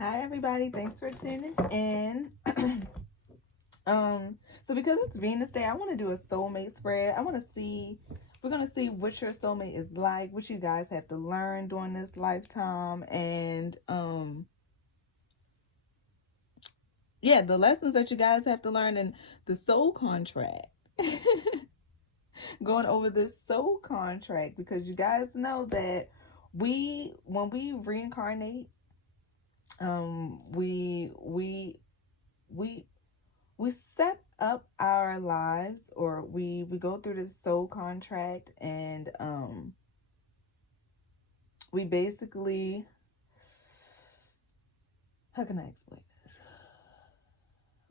Hi everybody, thanks for tuning in. So because it's Venus Day, I want to do a soulmate spread. We're gonna see what your soulmate is like, what you guys have to learn during this lifetime, and yeah, the lessons that you guys have to learn and the soul contract. Going over this soul contract because you guys know that when we reincarnate, we we set up our lives, or we go through this soul contract, and we basically, how can I explain this,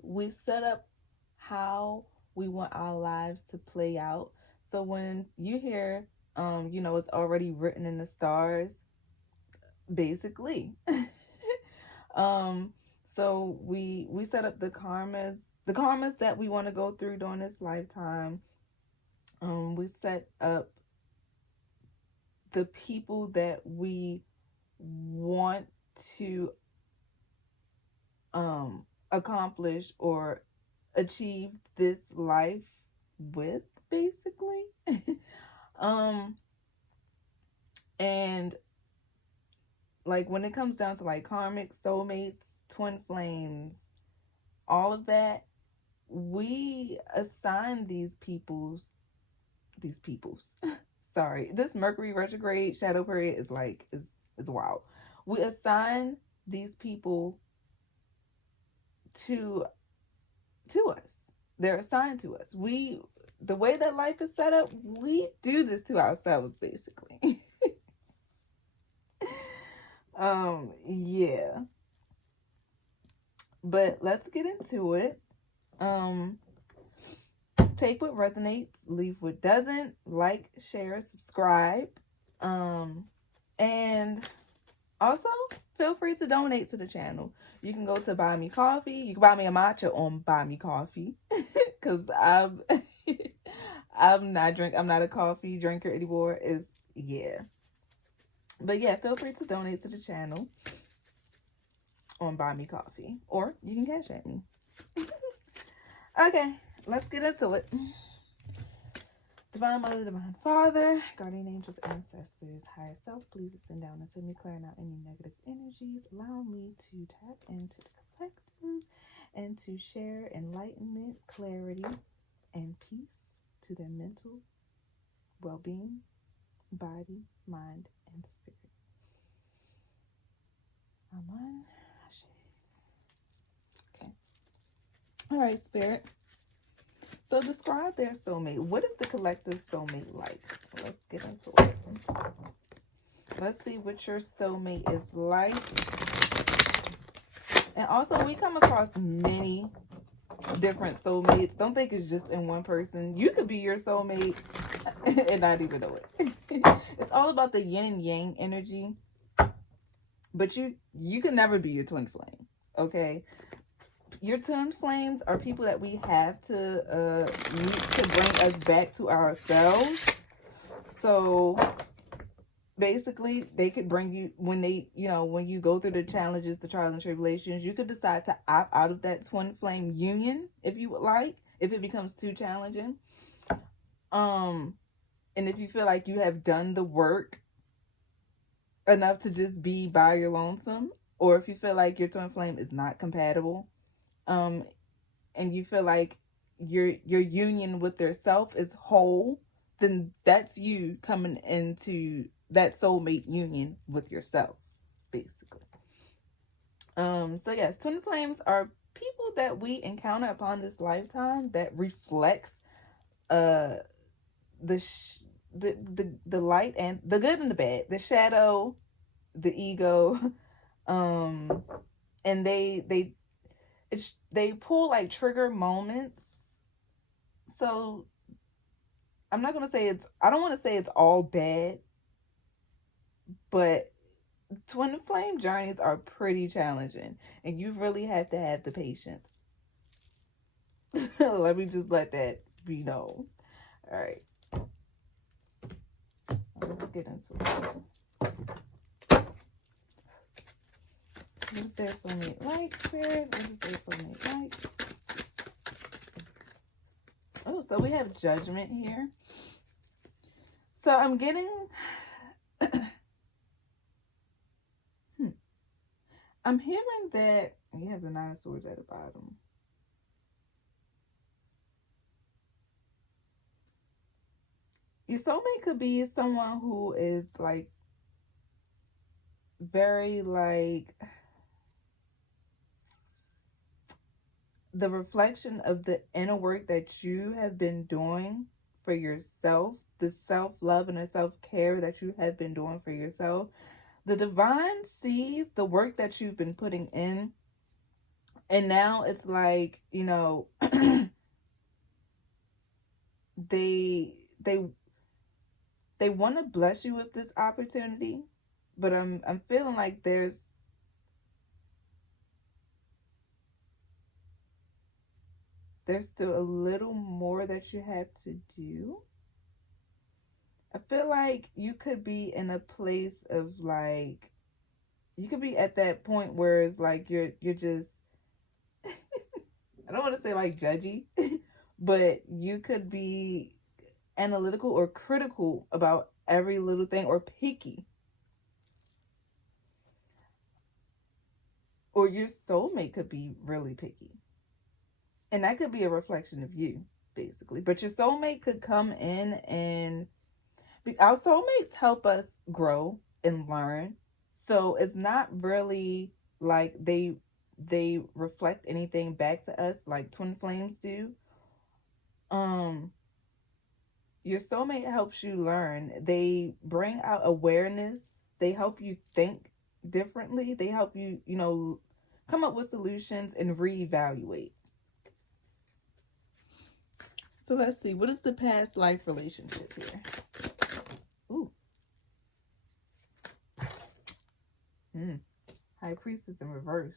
we set up how we want our lives to play out. So when you hear it's already written in the stars, basically. um so we set up the karmas that we want to go through during this lifetime. We set up the people that we want to accomplish or achieve this life with, basically. um and like when it comes down to like karmic soulmates, twin flames, all of that, we assign these peoples sorry, this Mercury retrograde shadow period is wild. We assign these people to us. They're assigned to us. The way that life is set up, we do this to ourselves, basically. Yeah, but let's get into it. Take what resonates, leave what doesn't. Like, share, subscribe. And also feel free to donate to the channel. You can go to Buy Me Coffee. You can buy me a matcha on Buy Me Coffee. Cause I'm not a coffee drinker anymore. But yeah, feel free to donate to the channel on Buy Me Coffee. Or you can cash at me. Okay, let's get into it. Divine Mother, Divine Father, guardian angels, ancestors, higher self, please ascend down and send me clearing out any negative energies. Allow me to tap into the collective and to share enlightenment, clarity, and peace to their mental well-being, body, mind, and spirit. Amen. Okay. All right, Spirit. So describe their soulmate. What is the collective soulmate like? Let's get into it. Let's see what your soulmate is like. And also, we come across many different soulmates. Don't think it's just in one person. You could be your soulmate and not even know it. It's all about the yin and yang energy. But you can never be your twin flame. Okay? Your twin flames are people that we have to meet to bring us back to ourselves. So basically, they could bring you when you go through the challenges, the trials and tribulations. You could decide to opt out of that twin flame union if you would like, if it becomes too challenging. And if you feel like you have done the work enough to just be by your lonesome, or if you feel like your twin flame is not compatible, and you feel like your union with their self is whole, then that's you coming into that soulmate union with yourself, basically. So yes, twin flames are people that we encounter upon this lifetime that reflects the light and the good and the bad, the shadow, the ego, and they pull like trigger moments. So I don't want to say it's all bad, but twin flame journeys are pretty challenging, and you really have to have the patience. Let me just let that be known. All right, let's get into it. What is their soulmate like, Spirit? What is their soulmate like? Oh, so we have Judgment here. So I'm getting... I'm hearing that you have the Nine of Swords at the bottom. Your soulmate could be someone who is like very like the reflection of the inner work that you have been doing for yourself, the self-love and the self-care that you have been doing for yourself. The divine sees the work that you've been putting in, and now it's like, you know, they want to bless you with this opportunity, but I'm feeling like there's still a little more that you have to do. I feel like you could be in a place of like, you could be at that point where it's like you're just I don't want to say like judgy, but you could be analytical or critical about every little thing, or picky. Or your soulmate could be really picky. And that could be a reflection of you, basically. But your soulmate could come in, and our soulmates help us grow and learn. So it's not really like they reflect anything back to us like twin flames do. Your soulmate helps you learn. They bring out awareness. They help you think differently. They help you, you know, come up with solutions and reevaluate. So let's see. What is the past life relationship here? Ooh. High Priestess in reverse.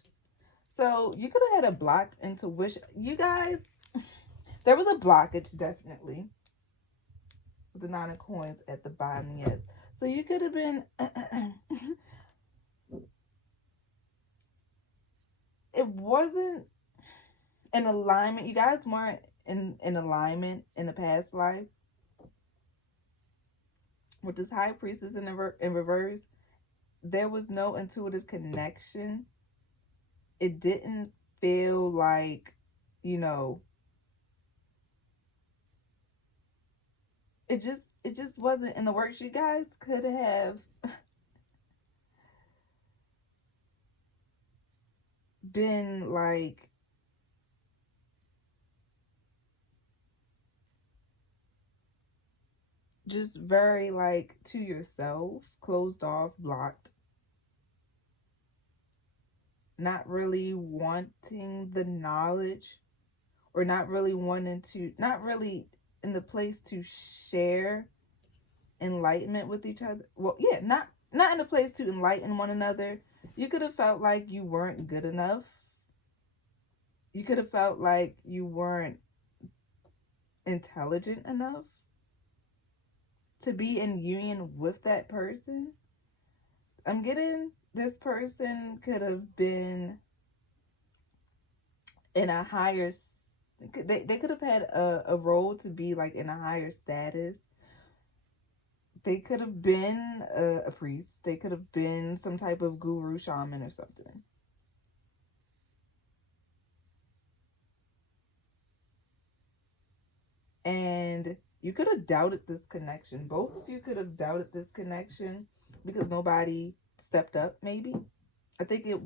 So you could have had a blocked intuition. You guys, there was a blockage, definitely. With the Nine of Coins at the bottom, yes. So you could have been... it wasn't in alignment. You guys weren't in alignment in the past life. With this High Priestess in reverse, there was no intuitive connection. It didn't feel like, you know, it just wasn't in the works. You guys could have been like, just very like to yourself, closed off, blocked, not really wanting the knowledge, or not really wanting to, not really in the place to share enlightenment with each other. Well, yeah, not in a place to enlighten one another. You could have felt like you weren't good enough. You could have felt like you weren't intelligent enough to be in union with that person. I'm getting this person could have been in a higher, they could have had a role to be like in a higher status. They could have been a priest. They could have been some type of guru, shaman, or something. And you could have doubted this connection. Both of you could have doubted this connection because nobody stepped up, maybe. I think it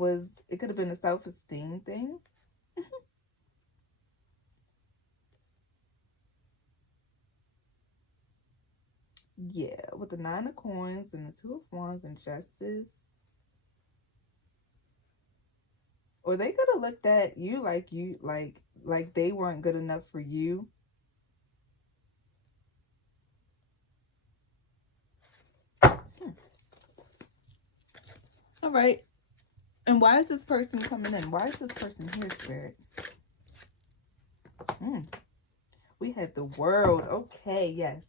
could have been a self-esteem thing. Yeah, with the Nine of Coins and the Two of Wands and Justice. Or they could have looked at you like they weren't good enough for you. All right. And why is this person coming in? Why is this person here, Spirit? We had the World. Okay, yes.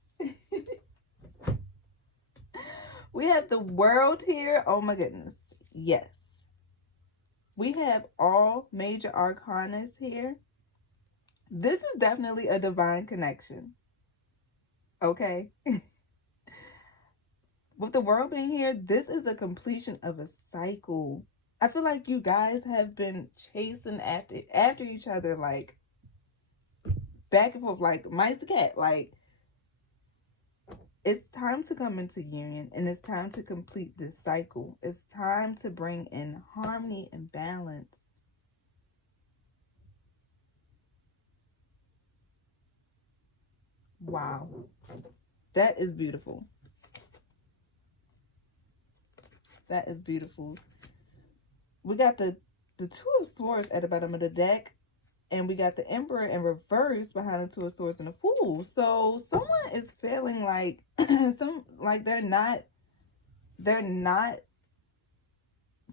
We had the World here. Oh my goodness. Yes. We have all major arcanas here. This is definitely a divine connection. Okay. With the world being here, this is a completion of a cycle. I feel like you guys have been chasing after each other, like back and forth, like mice and cat. Like, it's time to come into union, and it's time to complete this cycle. It's time to bring in harmony and balance. Wow, that is beautiful. That is beautiful. We got the Two of Swords at the bottom of the deck, and we got the Emperor in reverse behind the Two of Swords and the Fool. So someone is feeling like they're not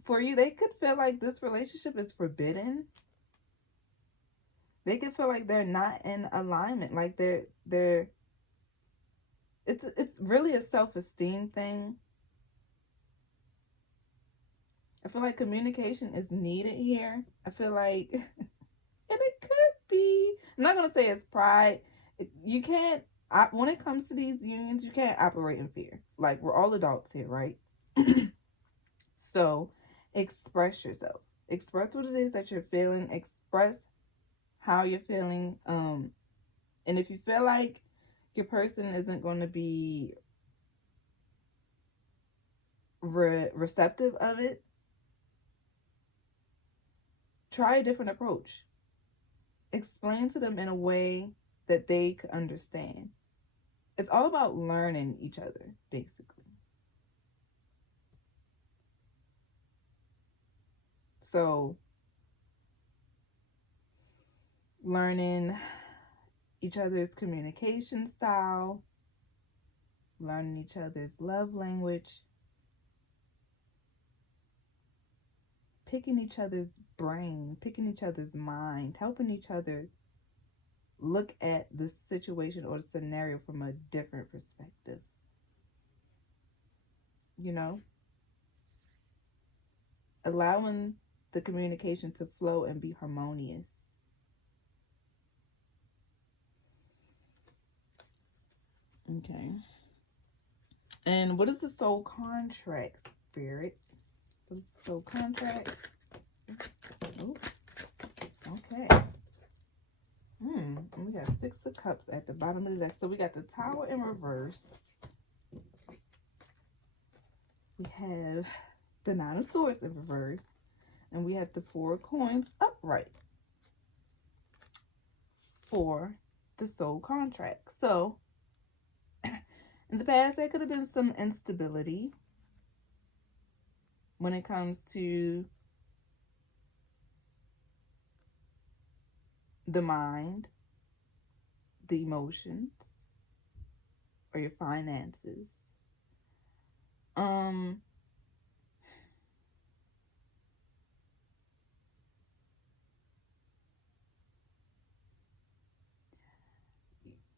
for you. They could feel like this relationship is forbidden. They could feel like they're not in alignment. Like they're it's really a self-esteem thing. I feel like communication is needed here. I feel like, and it could be, I'm not going to say it's pride. You can't, when it comes to these unions, you can't operate in fear. Like, we're all adults here, right? So, express yourself. Express what it is that you're feeling. Express how you're feeling. And if you feel like your person isn't going to be receptive of it, try a different approach. Explain to them in a way that they could understand. It's all about learning each other, basically. So, learning each other's communication style, learning each other's love language, picking each other's brain, picking each other's mind, helping each other look at the situation or the scenario from a different perspective. You know, allowing the communication to flow and be harmonious. Okay. And what is the soul contract, Spirit? What is the soul contract? Ooh. Okay. We got Six of Cups at the bottom of the deck. So we got the Tower in reverse. We have the Nine of Swords in reverse. And we have the Four of Coins upright for the soul contract. So, in the past, there could have been some instability when it comes to the mind, the emotions, or your finances.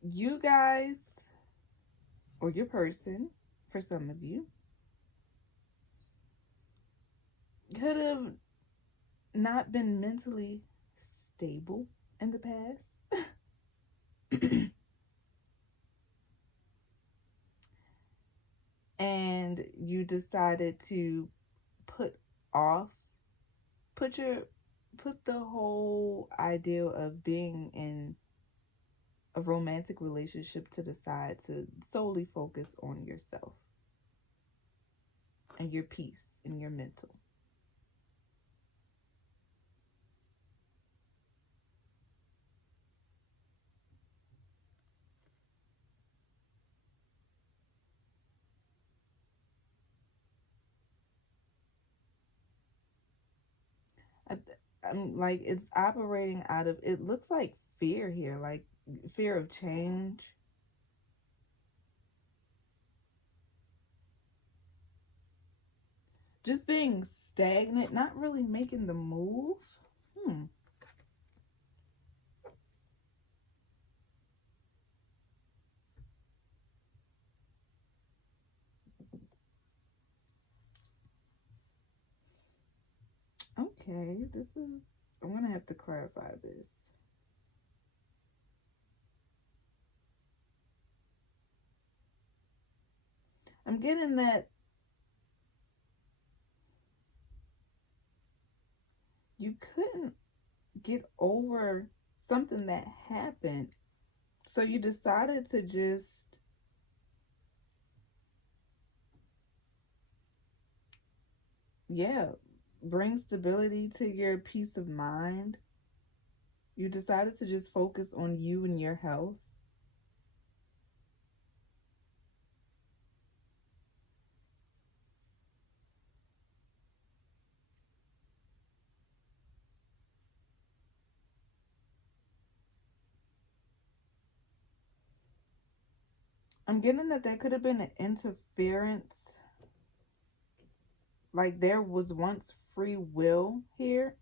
You guys, or your person, for some of you, could have not been mentally stable in the past. And you decided to put the whole idea of being in a romantic relationship to the side to solely focus on yourself and your peace and your mental. I'm like, it's operating out of, it looks like fear here, like fear of change. Just being stagnant, not really making the move. Okay, I'm going to have to clarify this. I'm getting that you couldn't get over something that happened. So you decided to just, bring stability to your peace of mind. You decided to just focus on you and your health. I'm getting that there could have been an interference. Like there was once free will here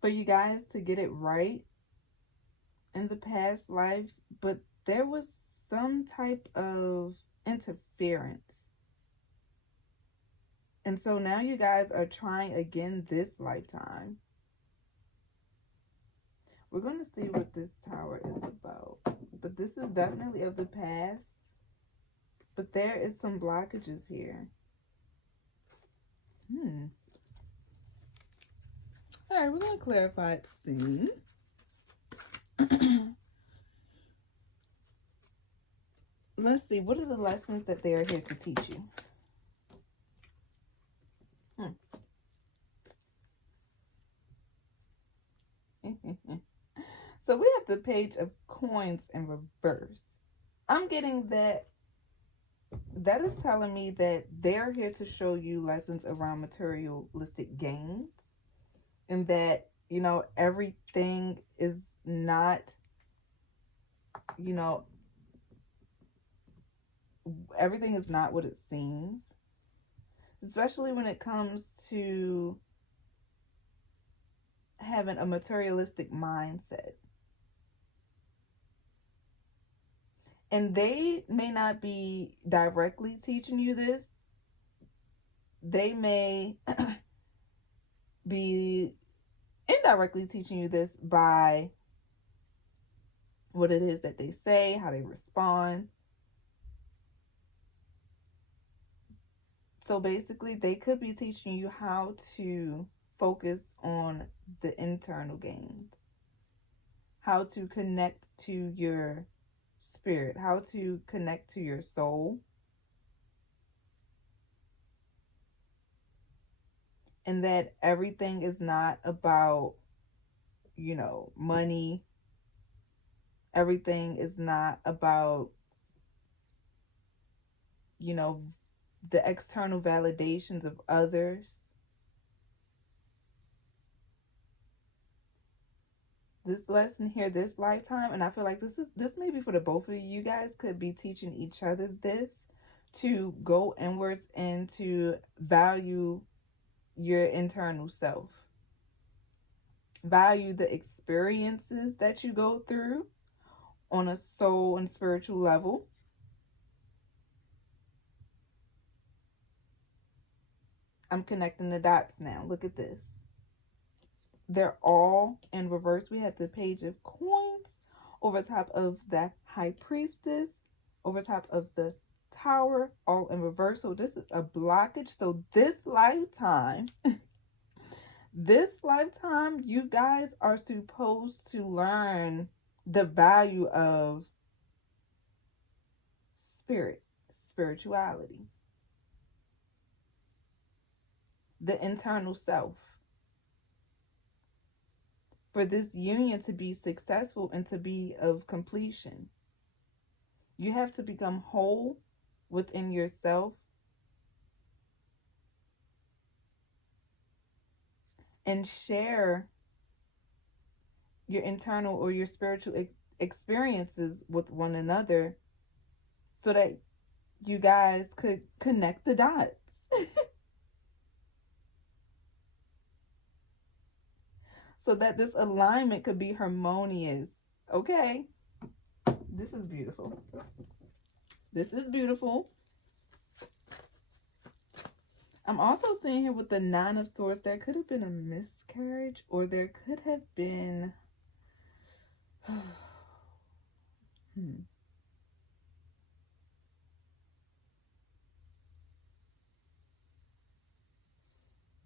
for you guys to get it right in the past life, but there was some type of interference. And so now you guys are trying again this lifetime. We're going to see what this tower is about. But this is definitely of the past. But there is some blockages here. Alright, we're going to clarify it soon. Let's see, what are the lessons that they are here to teach you? So we have the Page of Coins in reverse. I'm getting that is telling me that they're here to show you lessons around materialistic gains, and that, you know, everything is not, you know, everything is not what it seems, especially when it comes to having a materialistic mindset. And they may not be directly teaching you this. They may be indirectly teaching you this by what it is that they say, how they respond. So basically, they could be teaching you how to focus on the internal gains, how to connect to your spirit, how to connect to your soul, and that everything is not about, you know, money. Everything is not about, you know, the external validations of others. This lesson here, this lifetime, and I feel like this may be for the both of you. You guys could be teaching each other this, to go inwards and to value your internal self. Value the experiences that you go through on a soul and spiritual level. I'm connecting the dots now. Look at this. They're all in reverse. We have the Page of Coins over top of the High Priestess, over top of the Tower, all in reverse. So this is a blockage. So this lifetime, you guys are supposed to learn the value of spirituality, the internal self. For this union to be successful and to be of completion, you have to become whole within yourself and share your internal or your spiritual experiences with one another, so that you guys could connect the dots. So that this alignment could be harmonious. Okay? This is beautiful. This is beautiful. I'm also seeing here with the Nine of Swords, there could have been a miscarriage, or there could have been hmm.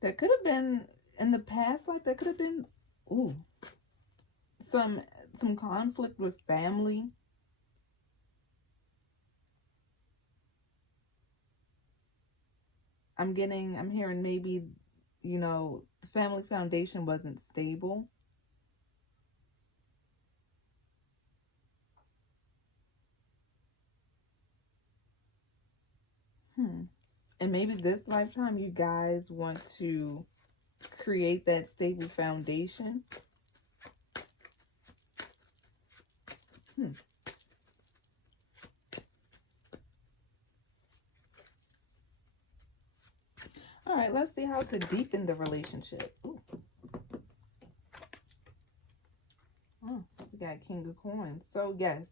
There could have been in the past, like there could have been ooh, some some conflict with family. I'm hearing maybe, the family foundation wasn't stable. Hmm. And maybe this lifetime you guys want to create that stable foundation. Hmm. All right, let's see how to deepen the relationship. Ooh. Oh, we got King of Coins. So yes,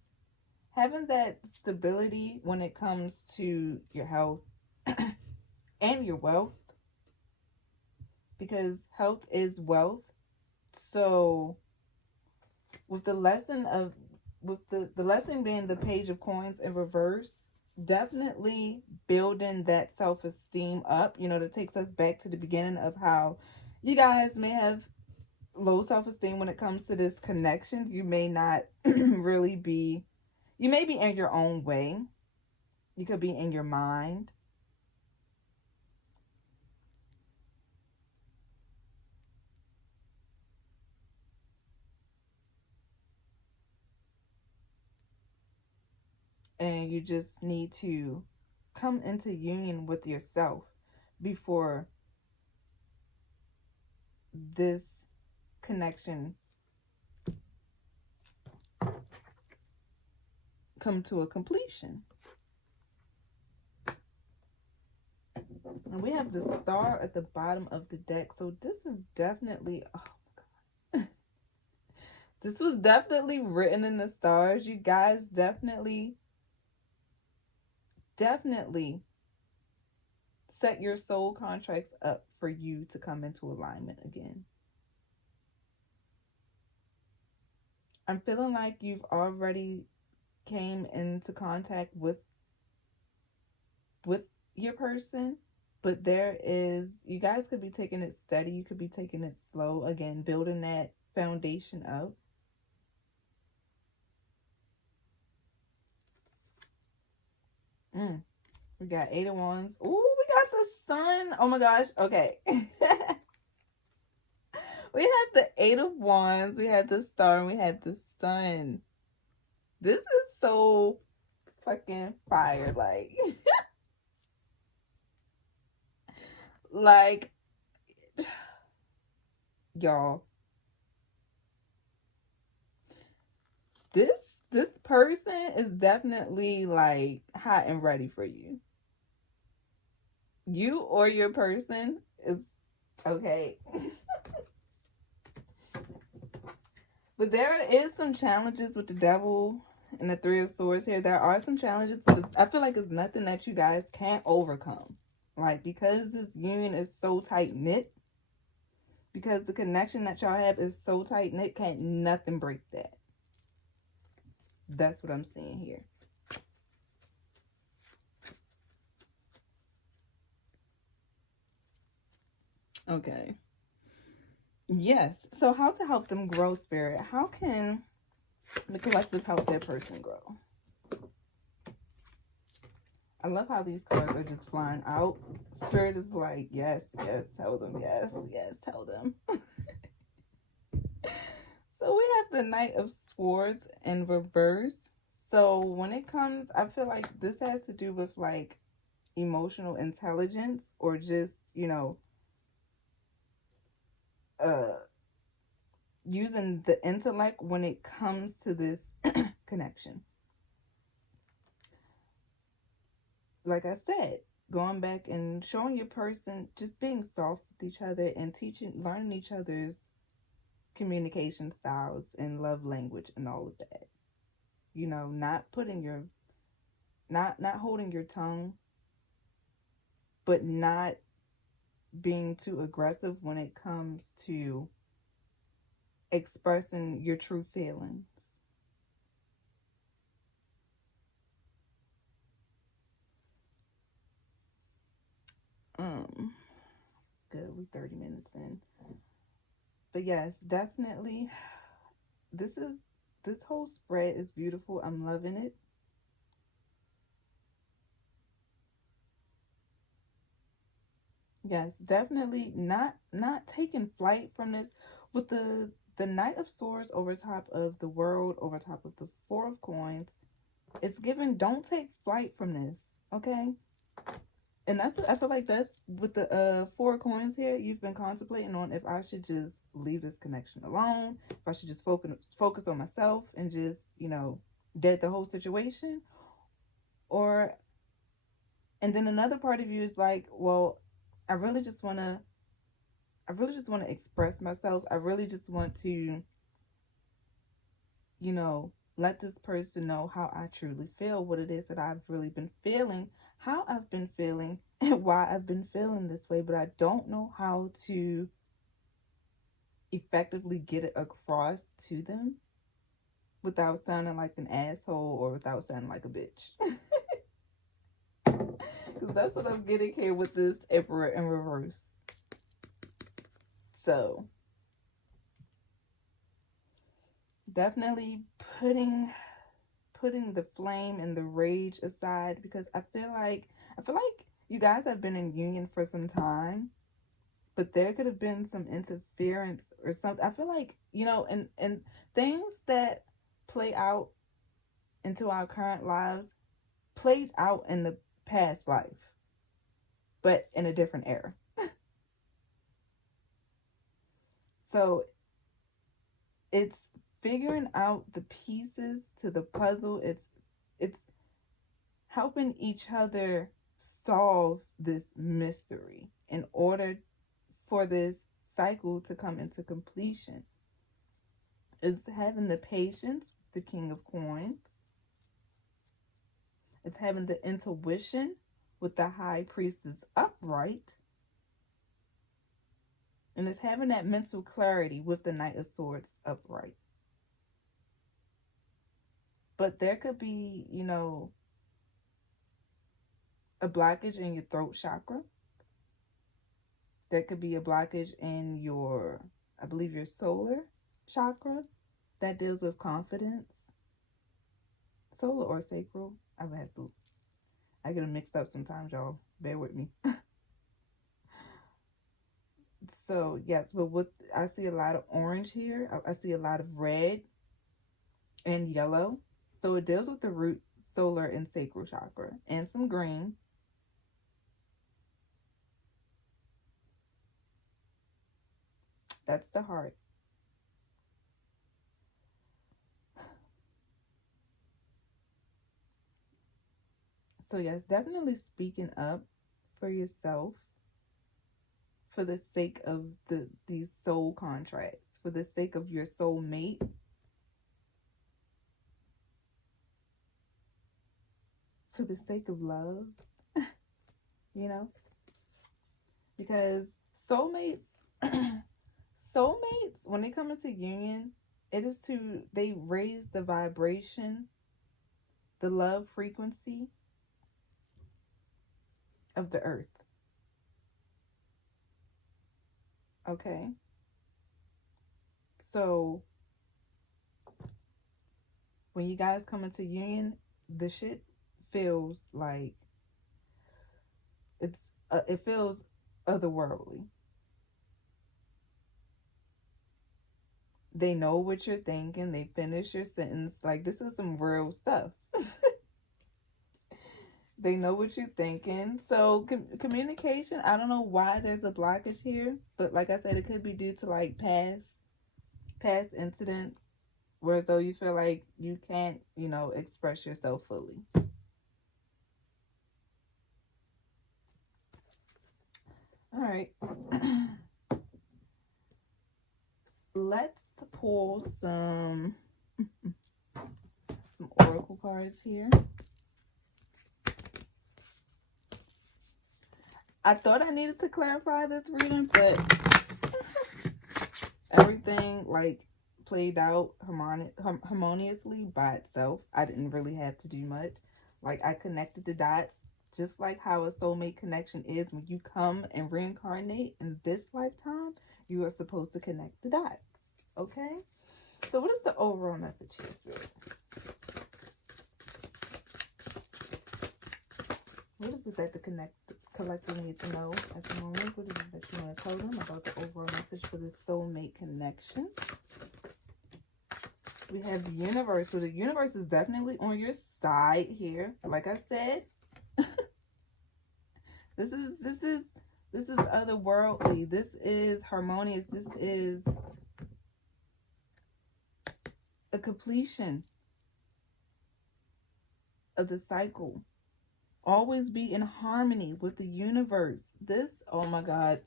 having that stability when it comes to your health and your wealth, because health is wealth. So with the lesson of with the lesson being the Page of Coins in reverse, definitely building that self-esteem up. That takes us back to the beginning of how you guys may have low self-esteem when it comes to this connection. You may not really be, you may be in your own way. You could be in your mind. And you just need to come into union with yourself before this connection come to a completion. And we have the Star at the bottom of the deck. So this is definitely, oh my God. This was definitely written in the stars. You guys definitely set your soul contracts up for you to come into alignment again. I'm feeling like you've already came into contact with your person, but you guys could be taking it steady, you could be taking it slow, again building that foundation up. We got Eight of Wands. Ooh, we got the Sun. Oh my gosh. Okay. We had the Eight of Wands, we had the Star, and we had the Sun. This is so fucking fire. Like, y'all, this this person is definitely like hot and ready for you. You or your person is okay. But there is some challenges with the Devil and the Three of Swords here. There are some challenges, but I feel like it's nothing that you guys can't overcome. Like, because this union is so tight knit, because the connection that y'all have is so tight knit, can't nothing break that. That's what I'm seeing here. Okay. Yes. So how to help them grow, Spirit? How can the collective help their person grow? I love how these cards are just flying out. Spirit is like, yes, yes, tell them, yes, yes, tell them. So we have the Knight of Swords in reverse. So when it comes, I feel like this has to do with like emotional intelligence, or just, uh using the intellect when it comes to this connection. Like I said, going back and showing your person, just being soft with each other and learning each other's communication styles and love language and all of that. Not putting not holding your tongue, but not being too aggressive when it comes to expressing your true feelings. Good, we 30 minutes in. But yes, definitely this whole spread is beautiful. I'm loving it. Yes, definitely not taking flight from this with the Knight of Swords over top of the World, over top of the Four of Coins. It's given, don't take flight from this, okay? And that's, I feel like that's with the Four of Coins here. You've been contemplating on if I should just leave this connection alone, if I should just focus on myself and just, you know, dead the whole situation, or, and then another part of you is like, well, I really just want to express myself. I really just want to, you know, let this person know how I truly feel, what it is that I've really been feeling, how I've been feeling, and why I've been feeling this way, but I don't know how to effectively get it across to them without sounding like an asshole or without sounding like a bitch. Because that's what I'm getting here with this Emperor in reverse. So definitely putting the flame and the rage aside, because I feel like you guys have been in union for some time, but there could have been some interference or something. I feel like, you know, and things that play out into our current lives played out in the past life, but in a different era. So it's figuring out the pieces to the puzzle. It's helping each other solve this mystery in order for this cycle to come into completion. It's having the patience, the King of Coins. It's having the intuition with the High Priestess upright. And it's having that mental clarity with the Knight of Swords upright. But there could be, you know, a blockage in your throat chakra. There could be a blockage in your, I believe, your solar chakra that deals with confidence. Solar or sacral. I get them mixed up sometimes, y'all. Bear with me. So, yes, but I see a lot of orange here. I see a lot of red and yellow. So it deals with the root, solar, and sacral chakra. And some green. That's the heart. So yes, definitely speaking up for yourself for the sake of these soul contracts, for the sake of your soul mate. For the sake of love, you know? Because soulmates, when they come into union, they raise the vibration, the love frequency of the earth. Okay? So, when you guys come into union, the shit feels like it feels otherworldly. They know what you're thinking. They finish your sentence. Like, this is some real stuff. They know what you're thinking. So communication, I don't know why there's a blockage here, but like I said, it could be due to like past incidents where though you feel like you can't, you know, express yourself fully. All right. Let's pull some oracle cards here. I thought I needed to clarify this reading, but everything like played out harmoniously by itself. I didn't really have to do much. Like I connected the dots, just like how a soulmate connection is. When you come and reincarnate in this lifetime, you are supposed to connect the dots. Okay? So what is the overall message here, Spirit? What is it that the collective needs to know at the moment? What is it that you want to tell them about the overall message for this soulmate connection? We have the universe. So the universe is definitely on your side here. Like I said, this is otherworldly. This is harmonious. This is a completion of the cycle. Always be in harmony with the universe. This, oh my God.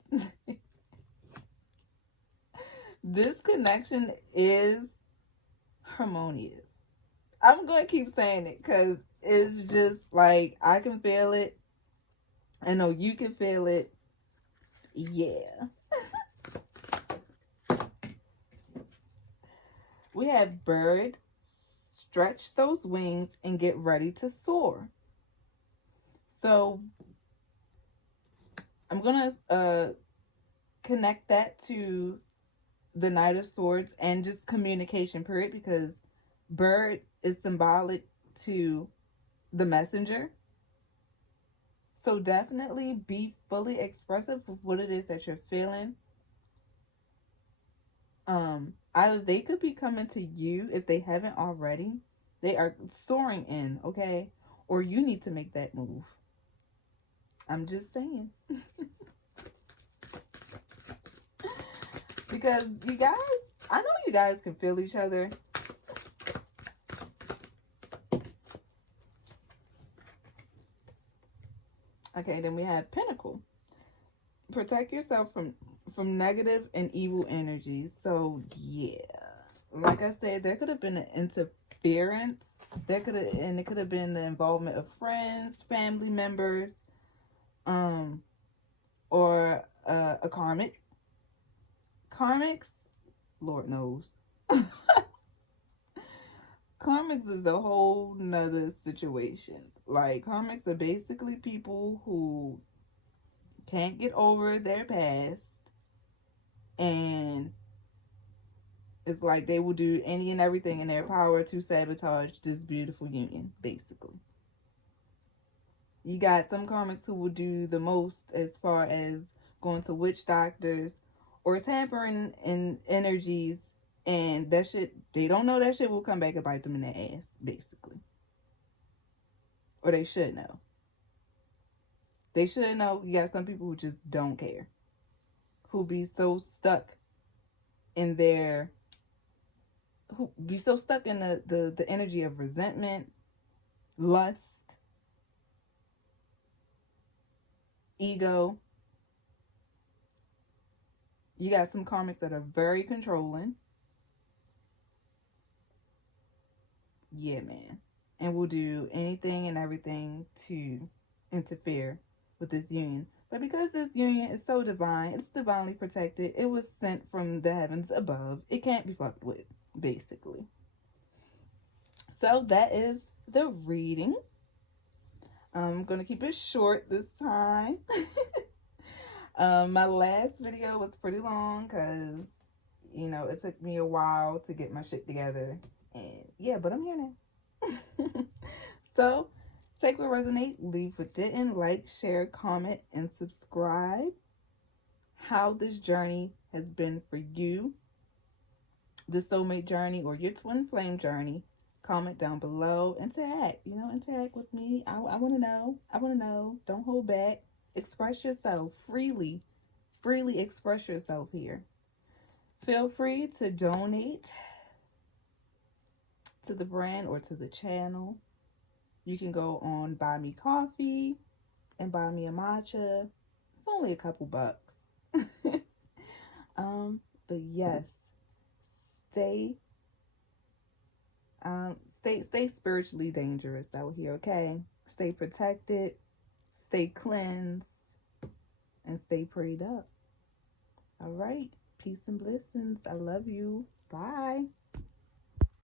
This connection is harmonious. I'm going to keep saying it because it's just like I can feel it. I know you can feel it. Yeah. We have bird. Stretch those wings and get ready to soar. So I'm going to connect that to the Knight of Swords and just communication, period, because bird is symbolic to the messenger. So definitely be fully expressive of what it is that you're feeling. Either they could be coming to you if they haven't already. They are soaring in, okay? Or you need to make that move. I'm just saying. Because you guys, I know you guys can feel each other. Okay, then we have Pentacle. Protect yourself from negative and evil energies. So yeah, like I said, there could have been an interference. It could have been the involvement of friends, family members, or a karmic. Karmics, Lord knows. Karmics is a whole nother situation. Like, karmics are basically people who can't get over their past, and it's like they will do any and everything in their power to sabotage this beautiful union, basically. You got some karmics who will do the most as far as going to witch doctors or tampering in energies, and that shit, they don't know that shit will come back and bite them in the ass, basically. Or they should know. They should know. You got some people who just don't care, who be so stuck in their, who be so stuck in the energy of resentment, lust, ego. You got some karmics that are very controlling. Yeah, man. And will do anything and everything to interfere with this union. But because this union is so divine, it's divinely protected, it was sent from the heavens above, it can't be fucked with, basically. So that is the reading. I'm going to keep it short this time. My last video was pretty long because, you know, it took me a while to get my shit together. And yeah, but I'm here now. So, take what resonate, leave what didn't. Like, share, comment, and subscribe. How this journey has been for you, the soulmate journey or your twin flame journey. Comment down below. Interact. You know, interact with me. I want to know. I want to know. Don't hold back. Express yourself freely. Freely express yourself here. Feel free to donate to the brand or to the channel. You can go on Buy Me Coffee and buy me a matcha. It's only a couple bucks. But yes, stay spiritually dangerous out here, okay? Stay protected, stay cleansed, and stay prayed up. All right. Peace and blessings. I love you. Bye.